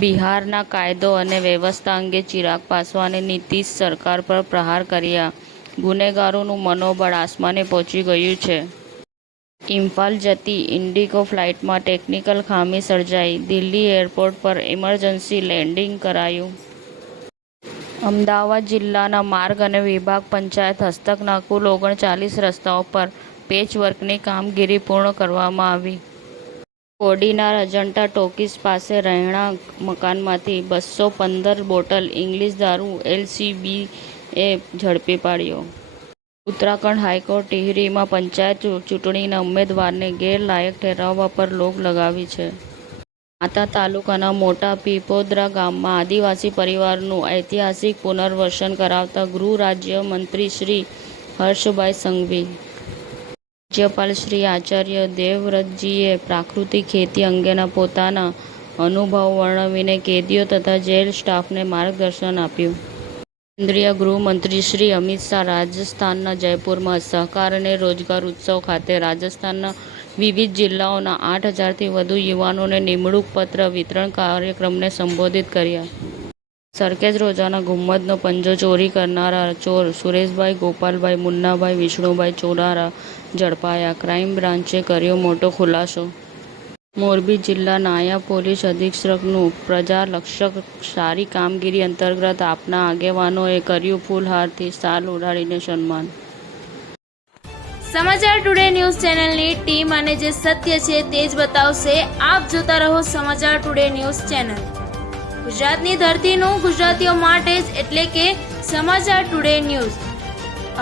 બિહારના કાયદો અને વ્યવસ્થા અંગે ચિરાગ પાસવાને નીતીશ સરકાર પર પ્રહાર કર્યા. ગુનેગારોનું મનોબળ આસમાને પહોંચી ગયું છે. ઇમ્ફાલ જતી ઇન્ડિગો ફ્લાઇટમાં ટેકનિકલ ખામી સર્જાઈ. દિલ્હી એરપોર્ટ પર ઇમરજન્સી લેન્ડિંગ કરાયું. અમદાવાદ જિલ્લાના માર્ગ અને વિભાગ પંચાયત હસ્તકના કુલ 39 રસ્તાઓ પર પેચવર્કની કામગીરી પૂર્ણ કરવામાં આવી. કોડીનાર અજંટા ટોકીઝ પાસે રહેણાંક મકાનમાંથી 215 બોટલ ઇંગ્લિશ દારૂ એલસીબીએ ઝડપી પાડ્યો. ઉત્તરાખંડ હાઈકોર્ટ ટિહરીમાં પંચાયત ચૂંટણીના ઉમેદવારને ગેરલાયક ઠેરવવા પર રોક લગાવી છે. માતા તાલુકાના મોટા પીપોદરા ગામમાં આદિવાસી પરિવારનું ઐતિહાસિક પુનર્વસન કરાવતા ગૃહ રાજ્ય મંત્રી શ્રી હર્ષભાઈ સંઘવી. રાજ્યપાલ શ્રી આચાર્ય દેવવ્રતજીએ પ્રાકૃતિક ખેતી અંગેના પોતાના અનુભવો વર્ણવીને કેદીઓ તથા જેલ સ્ટાફને માર્ગદર્શન આપ્યું. કેન્દ્રીય ગૃહમંત્રી શ્રી અમિત શાહ રાજસ્થાનના જયપુરમાં સહકાર અને રોજગાર ઉત્સવ ખાતે રાજસ્થાનના વિવિધ જિલ્લાઓના 8,000થી વધુ યુવાનોને નિમણૂક પત્ર વિતરણ કાર્યક્રમને સંબોધિત કર્યા. સરખેજ રોજાના ગુમ્મદનો પંજો ચોરી કરનારા ચોર સુરેશભાઈ ગોપાલભાઈ મુન્નાભાઈ વિષ્ણુભાઈ ચોરારા ઝડપાયા. ક્રાઇમ બ્રાન્ચે કર્યો મોટો ખુલાસો. મોરબી જિલ્લા નાયબ પોલીસ અધિક્ષકનું પ્રજારક્ષક સારી કામગીરી અંતર્ગત આપના આગેવાનોએ કર્યું ફૂલહારથી શાલ ઓઢાડીને સન્માન. સમાચાર ટુડે ન્યૂઝ ચેનલની ટીમ અને જે સત્ય છે તે જ બતાવશે. આપ જોતા રહો સમાચાર ટુડે ન્યૂઝ ચેનલ. ગુજરાતની ધરતીનું ગુજરાતીઓ માટે જ એટલે કે સમાચાર ટુડે ન્યૂઝ.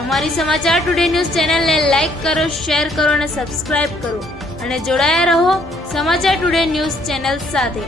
અમારી સમાચાર ટુડે ન્યૂઝ ચેનલને લાઈક કરો, શેર કરો અને સબસ્ક્રાઇબ કરો અને જોડાયા રહો સમાચાર ટુડે ન્યૂઝ ચેનલ સાથે.